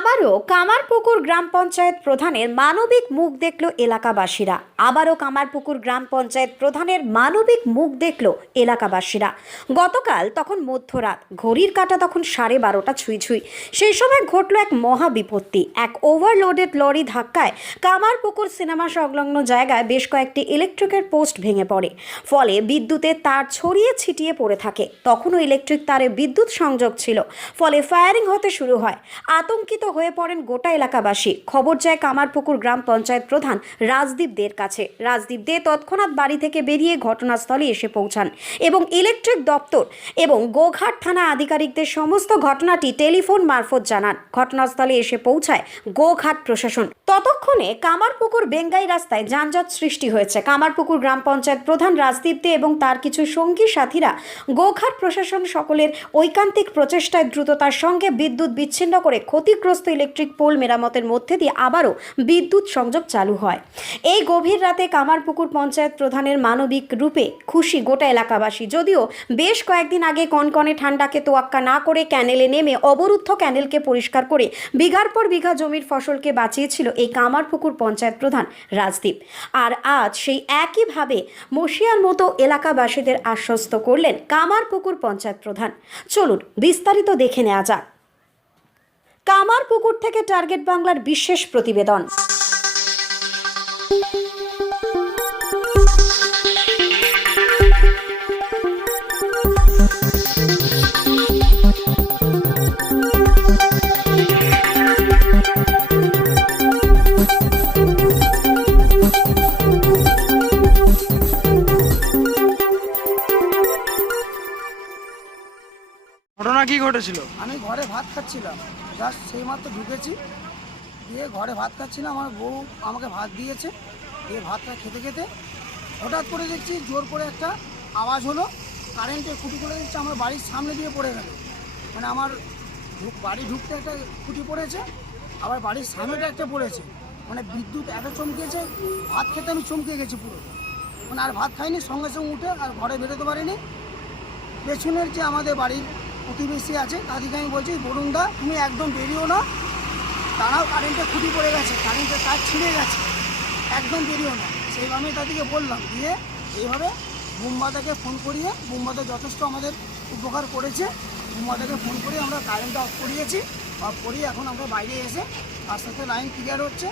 আবারও কামারপুকুর গ্রাম পঞ্চায়েত প্রধানের মানবিক মুখ দেখল এলাকাবাসীরা। গতকাল তখন মধ্যরাত, ঘড়ির কাঁটা তখন 12:30 ছুঁই ছুঁই। সেই সময় ঘটল এক মহা বিপত্তি। এক ওভারলোডেড লরি ধাক্কায় কামারপুকুর সিনেমা সংলগ্ন জায়গায় বেশ কয়েকটি ইলেকট্রিকের পোস্ট ভেঙে পড়ে। ফলে বিদ্যুতের তার ছড়িয়ে ছিটিয়ে পড়ে থাকে। তখনও ইলেকট্রিক তারে বিদ্যুৎ সংযোগ ছিল, ফলে ফায়ারিং হতে শুরু হয়। আতঙ্কিত হয়ে পড়েন গোটা এলাকাবাসী। খবর যায় কামারপুকুর গ্রাম পঞ্চায়েত প্রধান রাজদীপ দের কাছে। রাজদীপ দে তৎক্ষণাৎ বাড়ি থেকে বেরিয়ে ঘটনাস্থলে এসে পৌঁছান এবং ইলেকট্রিক দপ্তর এবং গোঘাট থানা আধিকারিকদের সমস্ত ঘটনাটি টেলিফোন মারফত জানান। ঘটনাস্থলে এসে পৌঁছায় গোঘাট প্রশাসন। ততক্ষণে কামারপুকুর বেঙ্গাই রাস্তায় যানজট সৃষ্টি হয়েছে। কামারপুকুর গ্রাম পঞ্চায়েত প্রধান রাজদীপ দে এবং তার কিছু সঙ্গী সাথীরা গোঘাট প্রশাসন সকলের ঐকান্তিক প্রচেষ্টায় দ্রুততার সঙ্গে বিদ্যুৎ বিচ্ছিন্ন করে ক্ষতিগ্রস্ত ইলেকট্রিক পোল মেরামতের মধ্যে দিয়ে আবারও বিদ্যুৎ সংযোগ চালু হয়। এই গভীর রাতে কামারপুকুর পঞ্চায়েত প্রধানের মানবিক রূপে খুশি গোটা এলাকাবাসী। যদিও বেশ কয়েকদিন আগে কনকনে ঠান্ডাকে তোয়াক্কা না করে ক্যানেলে নেমে অবরুদ্ধ ক্যানেলকে পরিষ্কার করে বিঘার পর বিঘা জমির ফসলকে বাঁচিয়েছিল এই কামারপুকুর পঞ্চায়েত প্রধান রাজদীপ। আর আজ সেই একইভাবে মশিয়ার মতো এলাকাবাসীদের আশ্বস্ত করলেন কামারপুকুর পঞ্চায়েত প্রধান। চলুন বিস্তারিত দেখে নেওয়া যাক। কামারপুকুর থেকে টার্গেট বাংলার বিশেষ প্রতিবেদন। ঘটনা কি ঘটেছিল? আমি ঘরে ভাত খাচ্ছিলাম, জাস্ট সেই মাত্র ঢুকেছি, দিয়ে ঘরে ভাত খাচ্ছিলাম। আমার বউ আমাকে ভাত দিয়েছে, দিয়ে ভাতটা খেতে খেতে হঠাৎ করে দেখছি জোর করে একটা আওয়াজ হলো, কারেন্টের খুঁটি করে দিচ্ছে আমার বাড়ির সামনে দিয়ে পড়ে গেল। মানে আমার বাড়ি ঢুকতে একটা খুঁটি পড়েছে, আবার বাড়ির সামনেটা একটা পড়েছে। মানে বিদ্যুৎ এত চমকেছে, ভাত খেতে আমি চমকে গেছি পুরো। মানে আর ভাত খাইনি, সঙ্গে সঙ্গে উঠে আর ঘরে বেরোতে পারিনি। পেছনের যে আমাদের বাড়ির প্রতিবেশী আছে তাদেরকে আমি বলছি, বরুণদা তুমি একদম বেরিও না, তারাও কারেন্টের খুঁটি পড়ে গেছে, কারেন্টের তার ছিঁড়ে গেছে, একদম বেরিও না। সেইভাবে আমি তাদেরকে বললাম। দিয়ে এইভাবে বুম্বাদাকে ফোন করিয়ে, বুম্বাদা যথেষ্ট আমাদের উপকার করেছে। বুম্বাদাকে ফোন করিয়ে আমরা কারেন্টটা অফ করিয়েছি। অফ করিয়ে এখন আমরা বাইরে এসে রাস্তাতে লাইন ক্লিয়ার হচ্ছে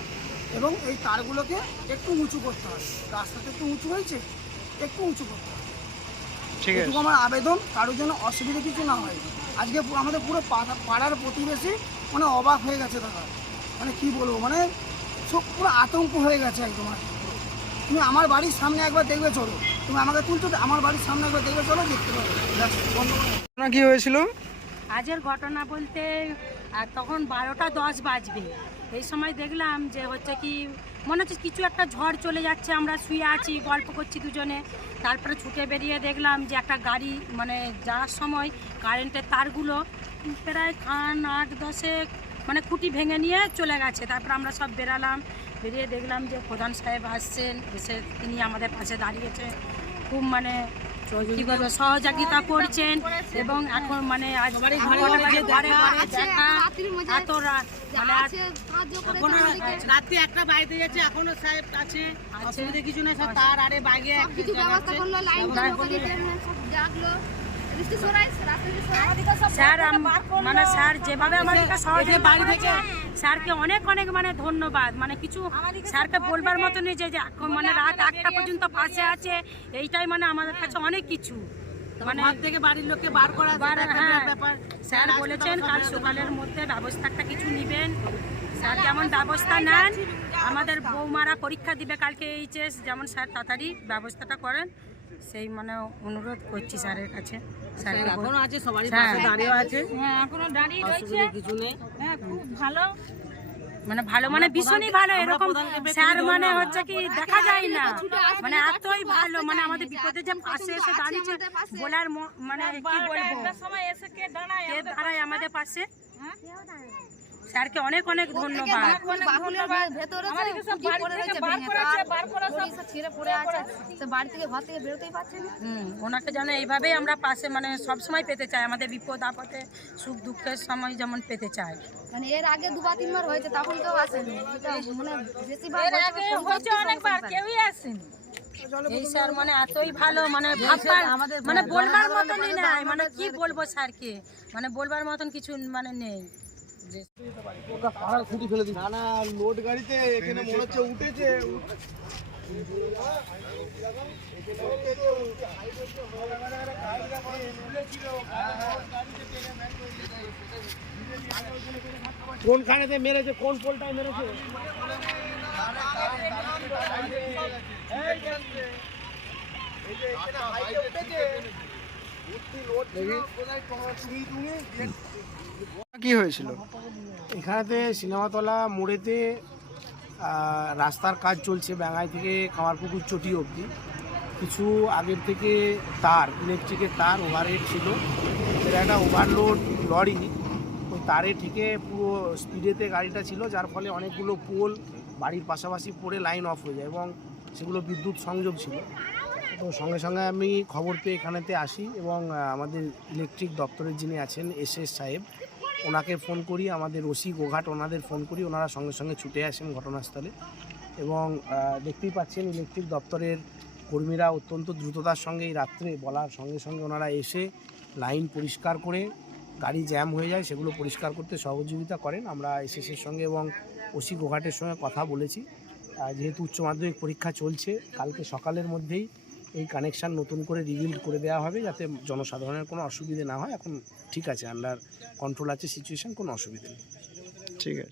এবং এই তারগুলোকে একটু উঁচু করতে হবে। রাস্তাতে একটু উঁচু হয়েছে, একটু উঁচু করতে হবে। এটুকু আমার আবেদন, কারোর জন্য অসুবিধা কিছু না হয়। আজকে আমাদের পুরো পাড়ার প্রতিবেশী মানে অবাক হয়ে গেছে দাদা, মানে কি বলবো, মানে সব পুরো আতঙ্ক হয়ে গেছে একদম। তুমি আমার বাড়ির সামনে একবার দেখবে, চলো তুমি আমাকে তুলছো, আমার বাড়ির সামনে একবার দেখবে, চলো দেখতে পাবে। ঘটনা কি হয়েছিল? আজের ঘটনা বলতে তখন 12:10 বাজবে। এই সময় দেখলাম যে হচ্ছে কি মনে হচ্ছে কিছু একটা ঝড় চলে যাচ্ছে। আমরা শুয়ে আছি, গল্প করছি দুজনে। তারপরে ছুটে বেরিয়ে দেখলাম যে একটা গাড়ি মানে যাওয়ার সময় কারেন্টের তারগুলো প্রায় 8-10 মানে খুঁটি ভেঙে নিয়ে চলে গেছে। তারপর আমরা সব বেরালাম, বেরিয়ে দেখলাম যে প্রধান সাহেব আসছেন, এসে তিনি আমাদের পাশে দাঁড়িয়েছে, খুব মানে কি বলবো সহযোগিতা করছেন। এবং এখন মানে আজ ঘরে ঘরে দেখা এত মানে রাত্রি একটা বাড়িতে যাচ্ছে, এখনো সাহেব কাছে অসুবিধা কিছু নেই। তার আরে বাইরে স্যার মানে স্যার যেভাবে আমাদেরকে সহজে বাড়ি থেকে স্যারকে অনেক অনেক মানে ধন্যবাদ। মানে কিছু স্যারকে বলবার মতো নেই যে মানে রাত 1টা পর্যন্ত পাশে আছে, এইটাই মানে আমাদের কাছে অনেক কিছু। মানে থেকে বাড়ির লোককে বার করা ব্যাপার। স্যার বলেছেন কাল সকালের মধ্যে ব্যবস্থা একটা কিছু নেবেন। স্যার যেমন ব্যবস্থা নেন, আমাদের বৌমারা পরীক্ষা দিবে কালকে এইচএস, যেমন স্যার তাড়াতাড়ি ব্যবস্থাটা করেন সেই মানে অনুরোধ করছি স্যারের কাছে। স্যার এখনো আছে, সবারই পাশে দাঁড়িয়ে আছে। হ্যাঁ, এখনো দাঁড়িয়ে রয়েছে, কিছু নেই। হ্যাঁ, খুব ভালো, মানে ভালো মানে ভীষণই ভালো। এরকম স্যার মানে হচ্ছে কি দেখা যায় না, মানে এতই ভালো। মানে আমাদের বিপদে যে পাশে এসে দাঁড়িয়েছে বলার মানে কি বলবো, কে দাঁড়ায় আমাদের পাশে। স্যারকে অনেক অনেক ধন্যবাদ। বাহনের ভেতরে ছিঁড়ে পড়ে আছে, সে বাড়ি থেকে ঘর থেকে বেরোতেই পারছে না। ওনাকে যেন এইভাবেই আমরা পাশে মানে সবসময় পেতে চাই, আমাদের বিপদ আপদে সুখ দুঃখের সময় যেমন পেতে চাই। মানে এর আগে 2-3 বার হয়েছে, তখন কেউ আসেনি। এটা মানে বেশিরভাগ এর আগে হয়েছে অনেকবার, কেউই আসেনি। এই স্যার মানে এতই ভালো, মানে ভাববার মানে বলবার মতনই নাই, মানে কি বলবো স্যারকে, মানে বলবার মতন কিছু মানে নেই। যে না লোড গাড়িতে এখানে মনে হচ্ছে উঠেছে। কোনখানেতে মেরেছে, কোন পোলটায় মেরেছে? কি হয়েছিল? এখানেতে সিনেমাতলা মোড়েতে রাস্তার কাজ চলছে, ব্যাঙ্গাই থেকে কামারপুকুর চটি অবধি। কিছু আগের থেকে তার, ইলেকট্রিকের তার ওভারহেড ছিল, এটা একটা ওভারলোড লরি, ওই তারে থেকে পুরো স্পিডেতে গাড়িটা ছিল, যার ফলে অনেকগুলো পোল বাড়ির পাশাপাশি পড়ে লাইন অফ হয়ে যায় এবং সেগুলো বিদ্যুৎ সংযোগ ছিল। তো সঙ্গে সঙ্গে আমি খবর পেয়ে এখানেতে আসি এবং আমাদের ইলেকট্রিক দপ্তরের যিনি আছেন এস সাহেব, ওনাকে ফোন করি, আমাদের ওসি গোঘাট ওনাদের ফোন করি, ওনারা সঙ্গে সঙ্গে ছুটে আসেন ঘটনাস্থলে এবং দেখতেই পাচ্ছেন ইলেকট্রিক দপ্তরের কর্মীরা অত্যন্ত দ্রুততার সঙ্গে এই রাত্রে বলার সঙ্গে সঙ্গে ওনারা এসে লাইন পরিষ্কার করে, গাড়ি জ্যাম হয়ে যায় সেগুলো পরিষ্কার করতে সহযোগিতা করেন। আমরা এসএসের সঙ্গে এবং ওসি গোঘাটের সঙ্গে কথা বলেছি, যেহেতু উচ্চ মাধ্যমিক পরীক্ষা চলছে, কালকে সকালের মধ্যেই এই কানেকশান নতুন করে রিবিল্ড করে দেওয়া হবে যাতে জনসাধারণের কোনো অসুবিধে না হয়। এখন ঠিক আছে, আন্ডার কন্ট্রোল আছে সিচুয়েশান, কোনো অসুবিধা নেই। ঠিক আছে।